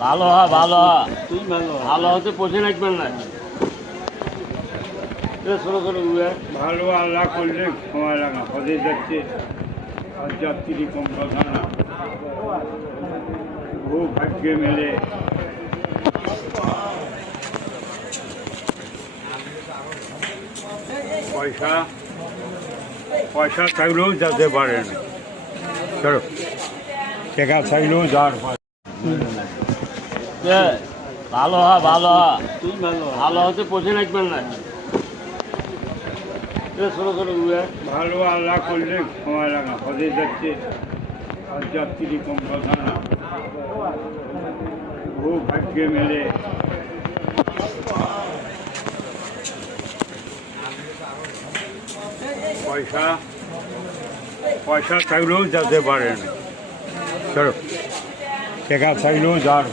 ভালো হয় ভালো হয় ভালো হতে পোষে রাখবেন না ছোটো ছোটো ভালো আল্লাহ করলে সময় লাগা হজে যাচ্ছে আর যাত্রী কম কথা না ও ভাগ্যে মেলে পয়সা পয়সা থাকলেও যেতে পারেন চলো টাকা থাকলেও যাওয়ার ভালো হয় ভালো হয় ভালো হতে পোষে রাখবেন না ছোটো ছোটো ভালো আল্লাহ করলে সময় লাগা হজে যাচ্ছে আর যাত্রী কম কথা না ও ভাগ্যে মেলে পয়সা পয়সা থাকলেও যেতে পারেন চলো টাকা থাকলেও যাওয়ার